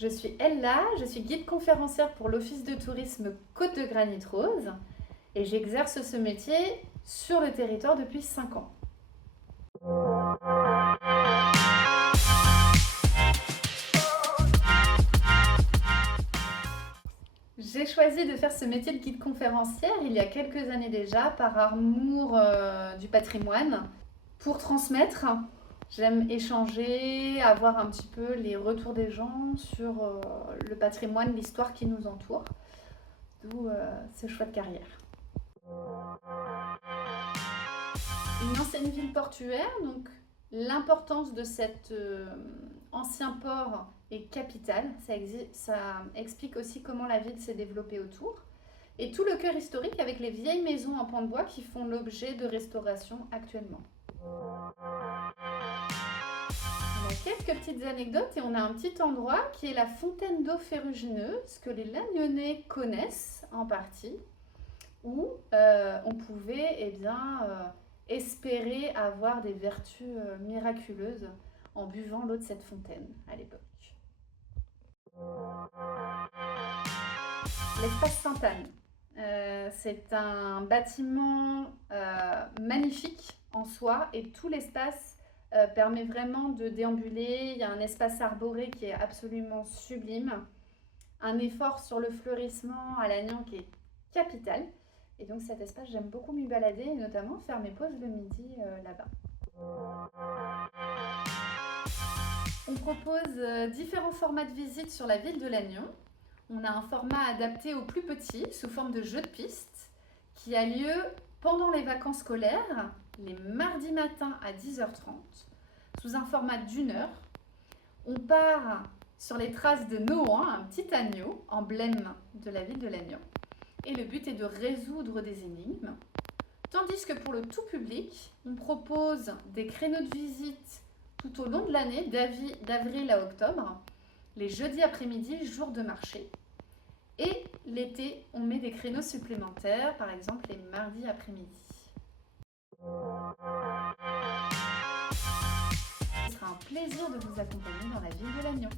Je suis Ella, je suis guide conférencière pour l'Office de tourisme Côte de Granit Rose et j'exerce ce métier sur le territoire depuis 5 ans. J'ai choisi de faire ce métier de guide conférencière il y a quelques années déjà par amour du patrimoine pour transmettre. J'aime échanger, avoir un petit peu les retours des gens sur le patrimoine, l'histoire qui nous entoure. D'où ce choix de carrière. Une ancienne ville portuaire, donc l'importance de cet ancien port est capitale. Ça explique aussi comment la ville s'est développée autour. Et tout le cœur historique avec les vieilles maisons en pan de bois qui font l'objet de restauration actuellement. On a quelques petites anecdotes et on a un petit endroit qui est la fontaine d'eau ferrugineuse que les Lagnonnais connaissent en partie, où on pouvait espérer avoir des vertus miraculeuses en buvant l'eau de cette fontaine à l'époque. L'espace Sainte-Anne. C'est un bâtiment magnifique en soi et tout l'espace permet vraiment de déambuler. Il y a un espace arboré qui est absolument sublime, un effort sur le fleurissement à Lannion qui est capital. Et donc cet espace, j'aime beaucoup m'y balader et notamment faire mes pauses le midi là-bas. On propose différents formats de visite sur la ville de Lannion. On a un format adapté aux plus petits sous forme de jeu de piste qui a lieu pendant les vacances scolaires, les mardis matins à 10h30, sous un format d'1 heure. On part sur les traces de Nohan, un petit agneau, emblème de la ville de Lannion. Et le but est de résoudre des énigmes. Tandis que pour le tout public, on propose des créneaux de visite tout au long de l'année, d'avril à octobre, les jeudis après-midi, jour de marché. Et l'été, on met des créneaux supplémentaires, par exemple les mardis après-midi. Ce sera un plaisir de vous accompagner dans la ville de Lannion.